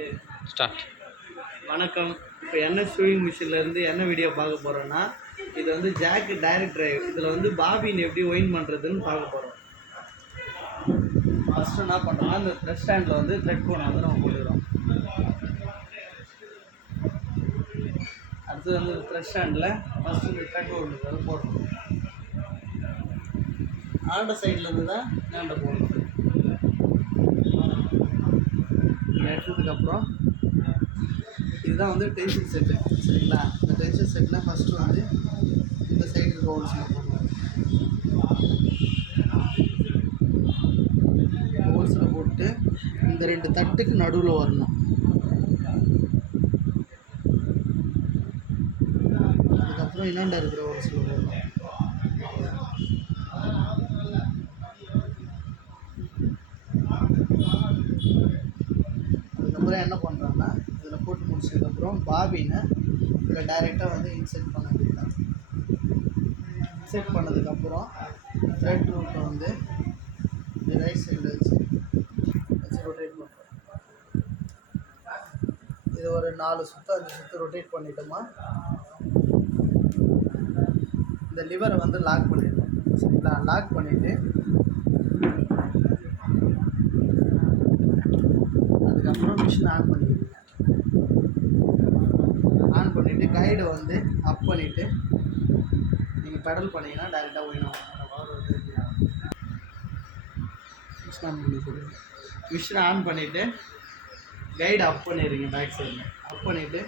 சரி ஸ்டார்ட். வணக்கம். இப்போ என்ன ஷூயிங் மிஷின்லேருந்து என்ன வீடியோ பார்க்க போகிறோன்னா, இது வந்து ஜாக்கு டைரக்ட் டிரைவ். இதில் வந்து பாபின் எப்படி ஒயின் பண்ணுறதுன்னு பார்க்க போகிறோம். ஃபஸ்ட்டு என்ன பண்ணுறோம்னா, இந்த த்ரெட் ஸ்டாண்டில் வந்து த்ரெட் கோன் வந்து நம்ம போட்டுக்கிறோம். அடுத்தது வந்து த்ரெட் ஸ்டாண்டில் ஃபஸ்ட்டு இந்த த்ரெட் கோன் வந்து போடுறோம். ஆண்ட சைட்லேருந்து தான் நேண்ட போடணும். எடுத்ததுக்கப்புறம் இதுதான் வந்து டென்ஷன் செட்டு, சரிங்களா? இந்த டென்ஷன் செட்டில் ஃபஸ்ட்டு வந்து இந்த சைடு இருக்க ஹோல்ஸில் போடணும். ஹோல்ஸில் போட்டு இந்த ரெண்டு தட்டுக்கு நடுவில் வரணும். அதுக்கப்புறம் இன்னாண்ட இருக்கிற ஹோல்ஸில் போடணும். அதுக்கப்புறம் என்ன பண்ணுறோன்னா, இதில் போட்டு முடிச்சதுக்கப்புறம் பாபினை இதில் டைரெக்டாக வந்து இன்செர்ட் பண்ண வேண்டியதான். இன்செர்ட் பண்ணதுக்கப்புறம் த்ரெட் ரூட்டை வந்து ரைட் சைடில் வச்சு ரொட்டேட் பண்ணுறோம். இது ஒரு 4 சுற்று 5 சுற்று ரொட்டேட் பண்ணிட்டோமா, இந்த லிவரை வந்து லாக் பண்ணிடணும், சரிங்களா? லாக் பண்ணிவிட்டு அதுக்கப்புறம் மிஷின் ஆன் பண்ணிடுவீங்க. ஆன் பண்ணிவிட்டு கைடை வந்து அப் பண்ணிவிட்டு நீங்கள் பெடல் பண்ணிங்கன்னா டைரெக்டாக போயிடும். மிஷின் ஆன் பண்ணிவிட்டு கைடு அப் பண்ணிடுறீங்க. பேக் சைடில் அப் பண்ணிவிட்டு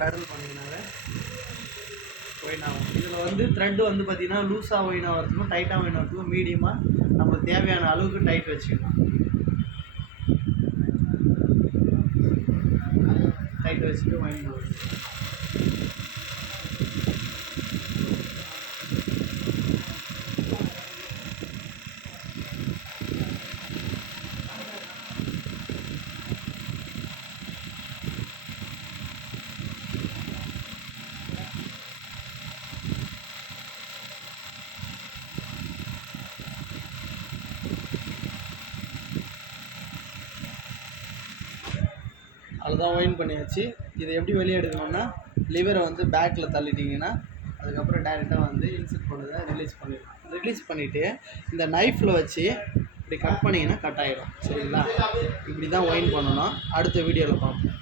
பெடல் பண்ணிங்கனால ஒயின் ஆகும். இதில் வந்து த்ரெட்டு வந்து பார்த்திங்கன்னா லூஸாக ஒயின் ஆகிறதுக்கும் டைட்டாக ஒயின் ஆகிறதுக்கும் மீடியமாக நமக்கு தேவையான அளவுக்கு டைட் வச்சுக்கலாம். டைட் வச்சுட்டு ஒயின் ஆகும். அதுதான் ஒயின் பண்ணியாச்சு. இதை எப்படி வெளியே எடுக்கணும்னா, லிவரை வந்து பேக்கில் தள்ளிட்டிங்கன்னா அதுக்கப்புறம் டைரெக்டாக வந்து இன்செர்ட் பண்ணுறதை ரிலீஸ் பண்ணிடலாம். ரிலீஸ் பண்ணிவிட்டு இந்த நைஃப்பில் வச்சு இப்படி கட் பண்ணிங்கன்னா கட் ஆகிடும், சரிங்களா? இப்படி தான் ஒயின் பண்ணணும். அடுத்த வீடியோவில் பார்ப்போம்.